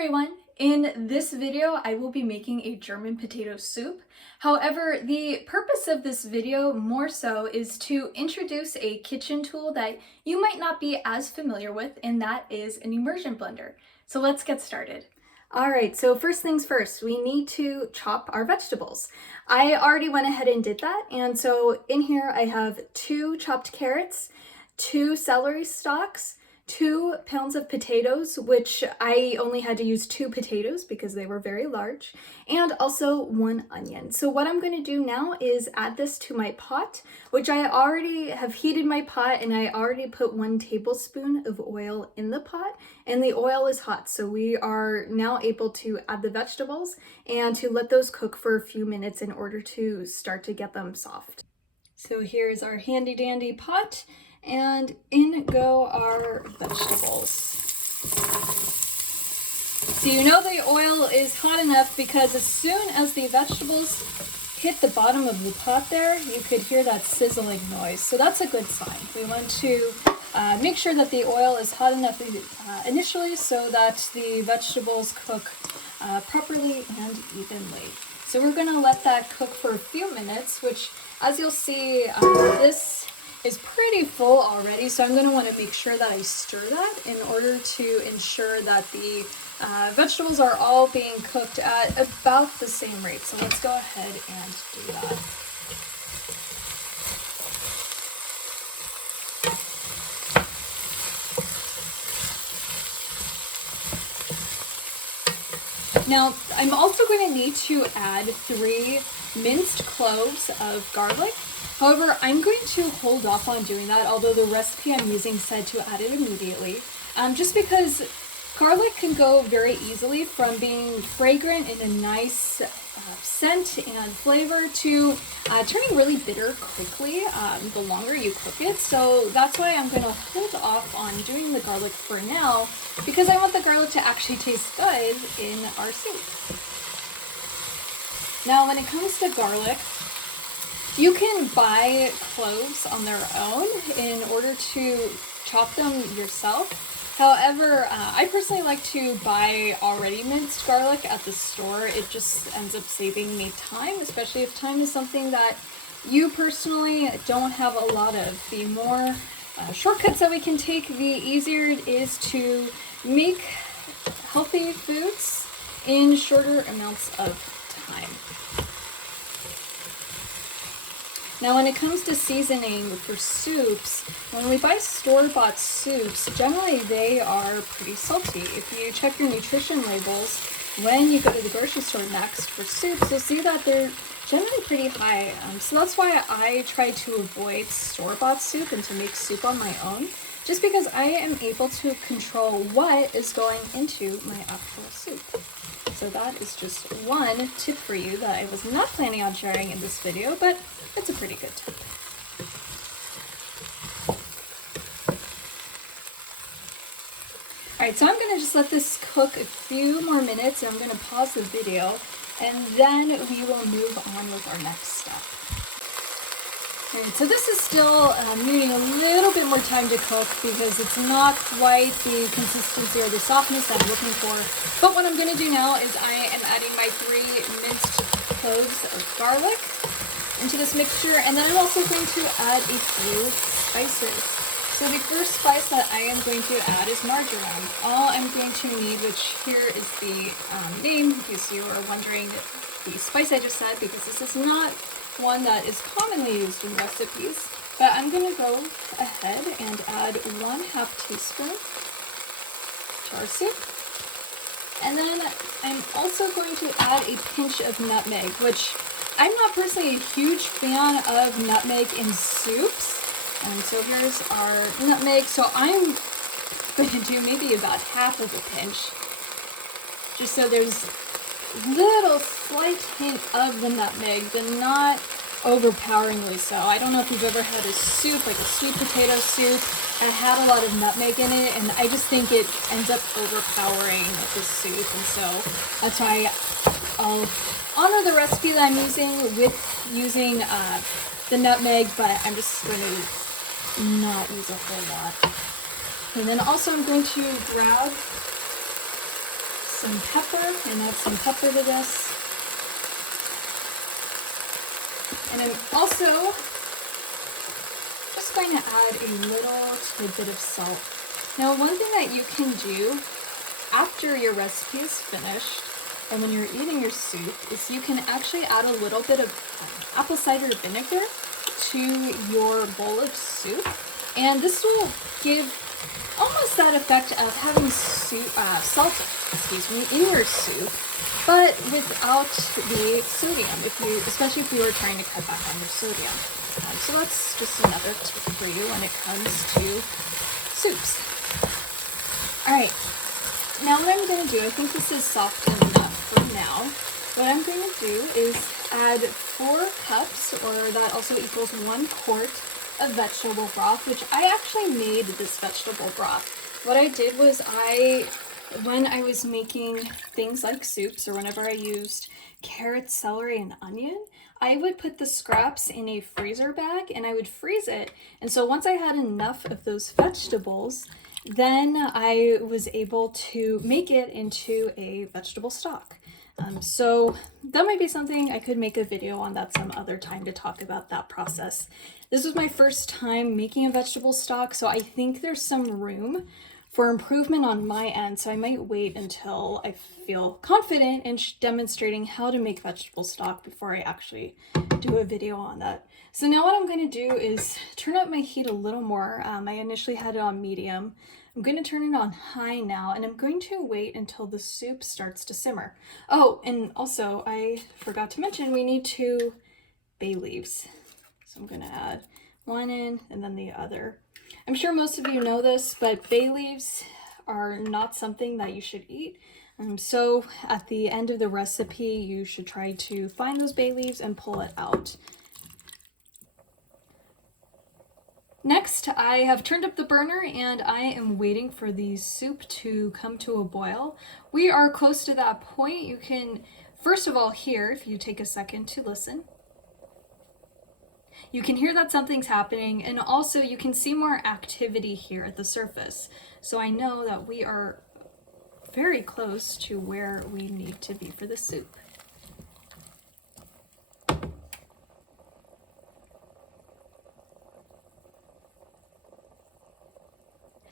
everyone! In this video, I will be making a German potato soup. However, the purpose of this video more so is to introduce a kitchen tool that you might not be as familiar with, and that is an immersion blender. So let's get started. Alright, so first things first, we need to chop our vegetables. I already went ahead and did that, and so in here I have 2 chopped carrots, 2 celery stalks, 2 pounds of potatoes, which I only had to use 2 potatoes because they were very large, and also 1 onion. So what I'm going to do now is add this to my pot, which I already have heated my pot, and I already put 1 tablespoon of oil in the pot, and the oil is hot. So we are now able to add the vegetables and to let those cook for a few minutes in order to start to get them soft. So here's our handy dandy pot. And in go our vegetables. So you know the oil is hot enough because as soon as the vegetables hit the bottom of the pot there, you could hear that sizzling noise. So that's a good sign. We want to make sure that the oil is hot enough initially so that the vegetables cook properly and evenly. So we're going to let that cook for a few minutes, which as you'll see, this is pretty full already, so I'm going to want to make sure that I stir that in order to ensure that the vegetables are all being cooked at about the same rate. So let's go ahead and do that. Now, I'm also going to need to add 3 minced cloves of garlic. However, I'm going to hold off on doing that, although the recipe I'm using said to add it immediately, just because garlic can go very easily from being fragrant and a nice scent and flavor to turning really bitter quickly the longer you cook it. So that's why I'm going to hold off on doing the garlic for now, because I want the garlic to actually taste good in our soup. Now, when it comes to garlic, you can buy cloves on their own in order to chop them yourself. However, I personally like to buy already minced garlic at the store. It just ends up saving me time, especially if time is something that you personally don't have a lot of. The more shortcuts that we can take, the easier it is to make healthy foods in shorter amounts of time. Now, when it comes to seasoning for soups, when we buy store-bought soups, generally they are pretty salty. If you check your nutrition labels when you go to the grocery store next for soups, you'll see that they're generally pretty high. So that's why I try to avoid store-bought soup and to make soup on my own, just because I am able to control what is going into my actual soup. So that is just one tip for you that I was not planning on sharing in this video, but it's a pretty good tip. Alright, so I'm going to just let this cook a few more minutes, and I'm going to pause the video, and then we will move on with our next step. Alright, so this is still needing a little bit more time to cook because it's not quite the consistency or the softness that I'm looking for. But what I'm going to do now is I am adding my 3 minced cloves of garlic into this mixture, and then I'm also going to add a few spices. So the first spice that I am going to add is marjoram. All I'm going to need, which here is the name, in case you are wondering the spice I just said, because this is not one that is commonly used in recipes, but I'm going to go ahead and add 1/2 teaspoon to our soup. And then I'm also going to add a pinch of nutmeg, which I'm not personally a huge fan of nutmeg in soups. So here's our nutmeg. So I'm going to do maybe about half of a pinch, just so there's little slight hint of the nutmeg, but not overpoweringly so. I don't know if you've ever had a soup, like a sweet potato soup, that had a lot of nutmeg in it, and I just think it ends up overpowering the soup, and so that's why I'll honor the recipe that I'm using with using the nutmeg, but I'm just going to not use a whole lot. And then also I'm going to grab some pepper and add some pepper to this. And I'm also just going to add a little tidbit of salt. Now, one thing that you can do after your recipe is finished and when you're eating your soup is you can actually add a little bit of apple cider vinegar to your bowl of soup, and this will give almost that effect of having salt in your soup, but without the sodium, especially if you were trying to cut back on your sodium. So that's just another tip for you when it comes to soups. Alright, now what I'm going to do, I think this is soft enough for now. What I'm going to do is add 4 cups, or that also equals 1 quart of vegetable broth, which I actually made this vegetable broth. What I did was when I was making things like soups, or whenever I used carrots, celery, and onion, I would put the scraps in a freezer bag and I would freeze it. And so once I had enough of those vegetables, then I was able to make it into a vegetable stock. So that might be something I could make a video on that some other time to talk about that process. This was my first time making a vegetable stock, so I think there's some room for improvement on my end, so I might wait until I feel confident in demonstrating how to make vegetable stock before I actually do a video on that. So now what I'm going to do is turn up my heat a little more. I initially had it on medium. I'm going to turn it on high now, and I'm going to wait until the soup starts to simmer. Oh, and also I forgot to mention we need 2 bay leaves. So I'm going to add one in and then the other. I'm sure most of you know this, but bay leaves are not something that you should eat. So at the end of the recipe, you should try to find those bay leaves and pull it out. Next, I have turned up the burner and I am waiting for the soup to come to a boil. We are close to that point. You can, first of all, hear, if you take a second to listen, you can hear that something's happening, and also you can see more activity here at the surface. So I know that we are very close to where we need to be for the soup.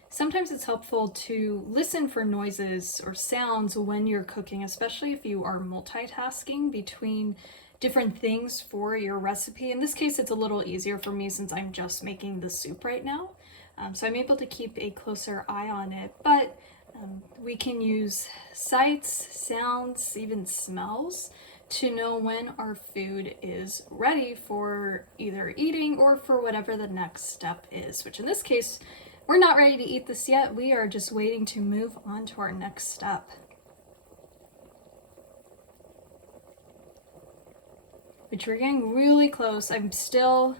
Sometimes it's helpful to listen for noises or sounds when you're cooking, especially if you are multitasking between different things for your recipe. In this case, it's a little easier for me since I'm just making the soup right now. So I'm able to keep a closer eye on it, but we can use sights, sounds, even smells to know when our food is ready for either eating or for whatever the next step is, which in this case, we're not ready to eat this yet. We are just waiting to move on to our next step. Which we're getting really close. I'm still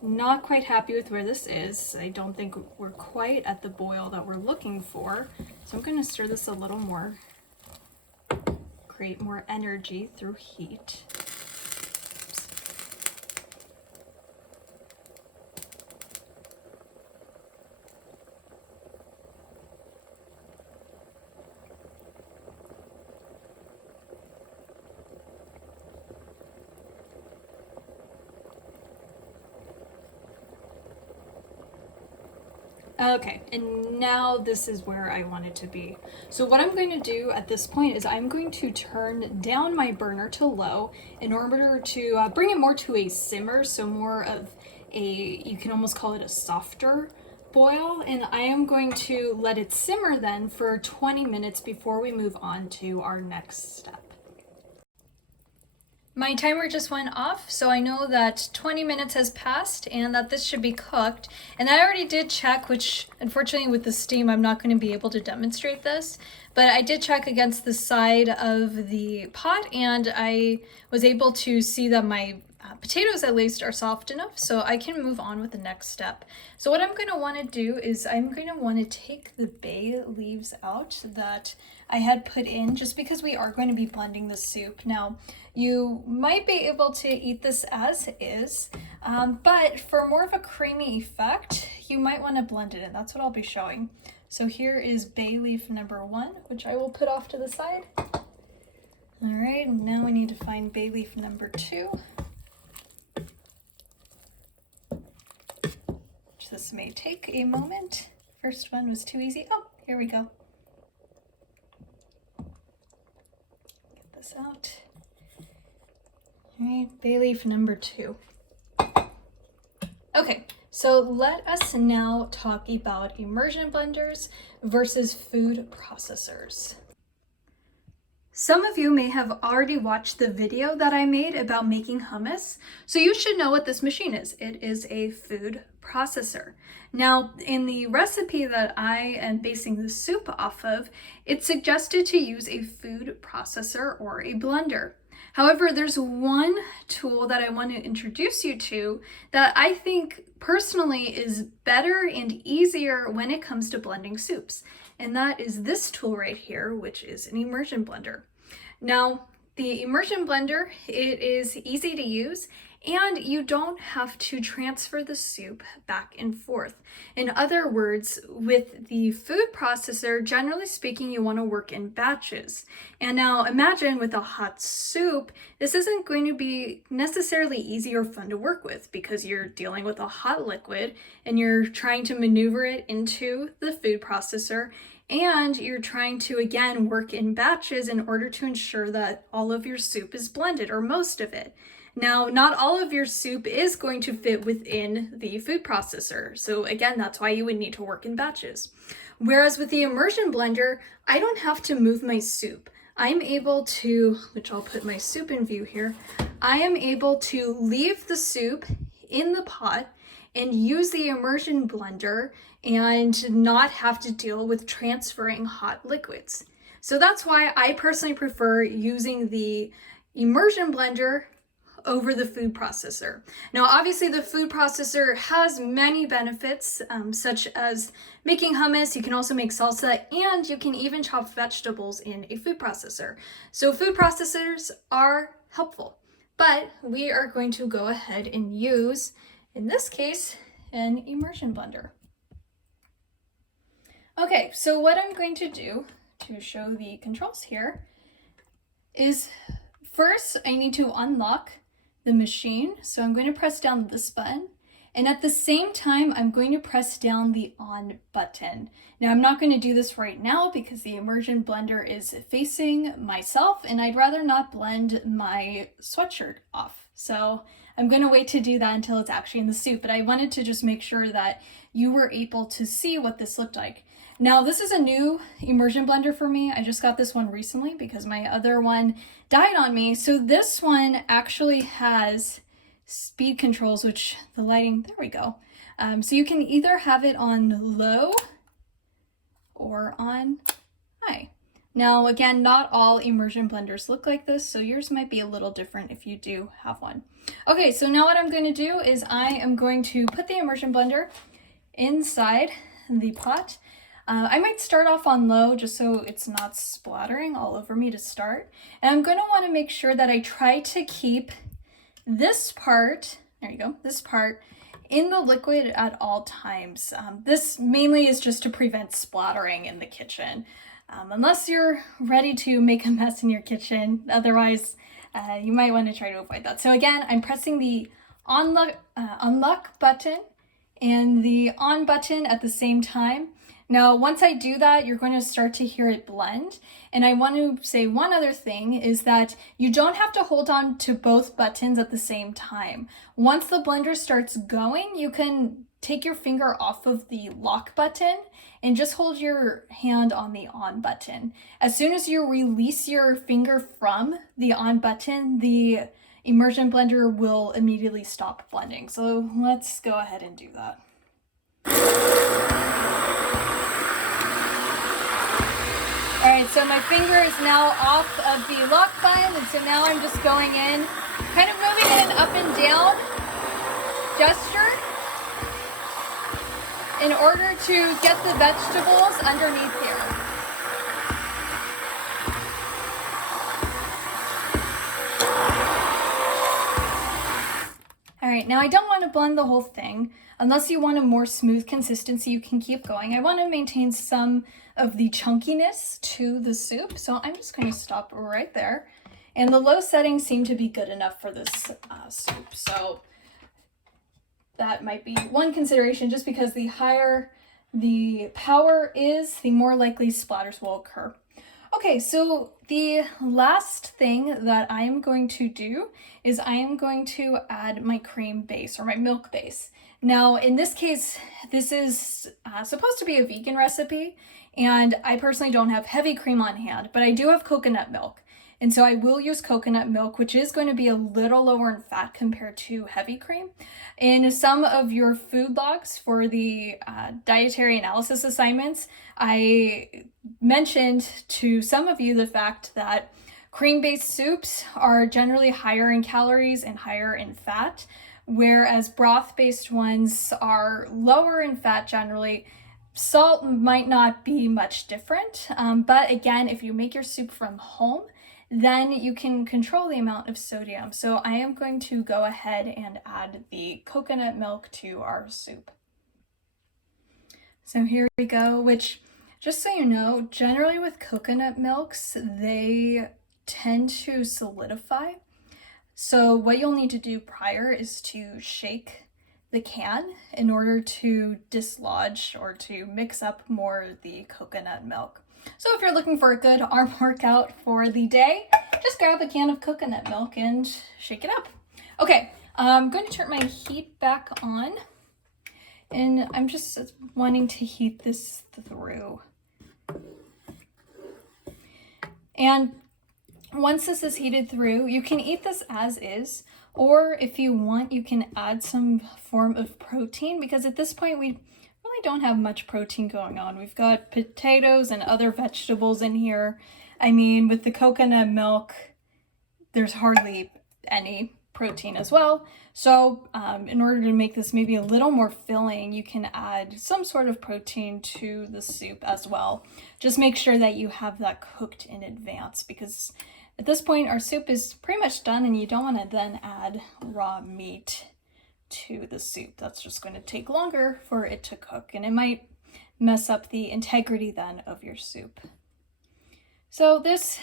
not quite happy with where this is. I don't think we're quite at the boil that we're looking for. So I'm going to stir this a little more, create more energy through heat. Okay, and now this is where I want it to be. So what I'm going to do at this point is I'm going to turn down my burner to low in order to bring it more to a simmer, so more of a, you can almost call it a softer boil, and I am going to let it simmer then for 20 minutes before we move on to our next step. My timer just went off, so I know that 20 minutes has passed and that this should be cooked. And I already did check, which unfortunately with the steam, I'm not going to be able to demonstrate this, but I did check against the side of the pot and I was able to see that my potatoes at least are soft enough, so I can move on with the next step. So what I'm going to want to do is I'm going to want to take the bay leaves out that I had put in, just because we are going to be blending the soup. Now, you might be able to eat this as is, but for more of a creamy effect, you might want to blend it in. That's what I'll be showing. So here is bay leaf number 1, which I will put off to the side. All right, now we need to find bay leaf number 2. Which this may take a moment. First one was too easy. Oh, here we go. Get this out. All right, bay leaf number 2. Okay, so let us now talk about immersion blenders versus food processors. Some of you may have already watched the video that I made about making hummus, so you should know what this machine is. It is a food processor. Now, in the recipe that I am basing the soup off of, it's suggested to use a food processor or a blender. However, there's one tool that I want to introduce you to that I think personally is better and easier when it comes to blending soups. And that is this tool right here, which is an immersion blender. Now, the immersion blender, it is easy to use and you don't have to transfer the soup back and forth. In other words, with the food processor, generally speaking, you want to work in batches. And now imagine with a hot soup, this isn't going to be necessarily easy or fun to work with because you're dealing with a hot liquid and you're trying to maneuver it into the food processor. And you're trying to, again, work in batches in order to ensure that all of your soup is blended, or most of it. Now, not all of your soup is going to fit within the food processor. So again, that's why you would need to work in batches. Whereas with the immersion blender, I don't have to move my soup. I'm able to, which I'll put my soup in view here, I am able to leave the soup in the pot and use the immersion blender and not have to deal with transferring hot liquids. So that's why I personally prefer using the immersion blender over the food processor. Now, obviously the food processor has many benefits, such as making hummus. You can also make salsa, and you can even chop vegetables in a food processor. So food processors are helpful, but we are going to go ahead and use, in this case, an immersion blender. Okay, so what I'm going to do to show the controls here is first I need to unlock the machine. So I'm going to press down this button, and at the same time I'm going to press down the on button. Now I'm not going to do this right now because the immersion blender is facing myself and I'd rather not blend my sweatshirt off. So I'm going to wait to do that until it's actually in the soup, but I wanted to just make sure that you were able to see what this looked like. Now, this is a new immersion blender for me. I just got this one recently because my other one died on me. So this one actually has speed controls, which the lighting, there we go. So you can either have it on low or on high. Now, again, not all immersion blenders look like this, so yours might be a little different if you do have one. Okay, so now what I'm going to do is I am going to put the immersion blender inside the pot. I might start off on low just so it's not splattering all over me to start. And I'm going to want to make sure that I try to keep this part, there you go, this part in the liquid at all times. This mainly is just to prevent splattering in the kitchen. Unless you're ready to make a mess in your kitchen, otherwise you might want to try to avoid that. So again, I'm pressing the unlock button and the on button at the same time. Now, once I do that, you're going to start to hear it blend. And I want to say one other thing is that you don't have to hold on to both buttons at the same time. Once the blender starts going, you can take your finger off of the lock button and just hold your hand on the on button. As soon as you release your finger from the on button, the immersion blender will immediately stop blending. So let's go ahead and do that. All right, so my finger is now off of the lock button, and so now I'm just going in, kind of moving in an up and down gesture in order to get the vegetables underneath here. All right, now I don't want to blend the whole thing. Unless you want a more smooth consistency, you can keep going. I want to maintain some of the chunkiness to the soup, so I'm just going to stop right there. And the low settings seem to be good enough for this soup, so that might be one consideration, just because the higher the power is, the more likely splatters will occur. Okay, so the last thing that I am going to do is I am going to add my cream base or my milk base. Now, in this case, this is supposed to be a vegan recipe, and I personally don't have heavy cream on hand, but I do have coconut milk. And so I will use coconut milk, which is going to be a little lower in fat compared to heavy cream. In some of your food logs for the dietary analysis assignments, I mentioned to some of you the fact that cream-based soups are generally higher in calories and higher in fat, whereas broth-based ones are lower in fat generally. Salt might not be much different, but again, if you make your soup from home, then you can control the amount of sodium. So I am going to go ahead and add the coconut milk to our soup. So here we go, which, just so you know, generally with coconut milks, they tend to solidify. So what you'll need to do prior is to shake the can in order to dislodge or to mix up more the coconut milk. So if you're looking for a good arm workout for the day, just grab a can of coconut milk and shake it up. Okay, I'm going to turn my heat back on, and I'm just wanting to heat this through. And once this is heated through, you can eat this as is, or if you want, you can add some form of protein, because at this point we really don't have much protein going on. We've got potatoes and other vegetables in here. I mean, with the coconut milk, there's hardly any protein as well. So in order to make this maybe a little more filling, you can add some sort of protein to the soup as well. Just make sure that you have that cooked in advance, because at this point our soup is pretty much done and you don't want to then add raw meat to the soup. That's just going to take longer for it to cook, and it might mess up the integrity then of your soup. So this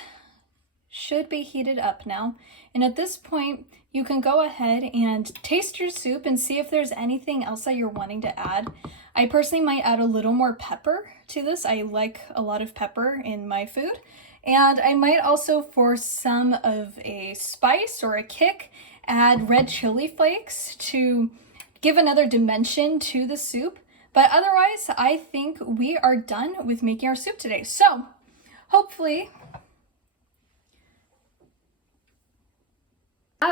should be heated up now, and at this point you can go ahead and taste your soup and see if there's anything else that you're wanting to add. I personally might add a little more pepper to this. I like a lot of pepper in my food, and I might also, for some of a spice or a kick, add red chili flakes to give another dimension to the soup. But otherwise, I think we are done with making our soup today. So hopefully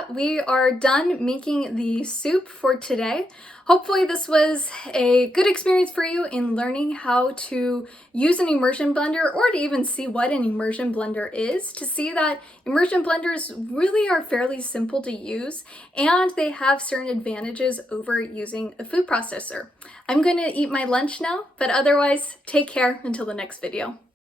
we are done making the soup for today. Hopefully this was a good experience for you in learning how to use an immersion blender, or to even see what an immersion blender is, to see that immersion blenders really are fairly simple to use, and they have certain advantages over using a food processor. I'm going to eat my lunch now, but otherwise, take care until the next video.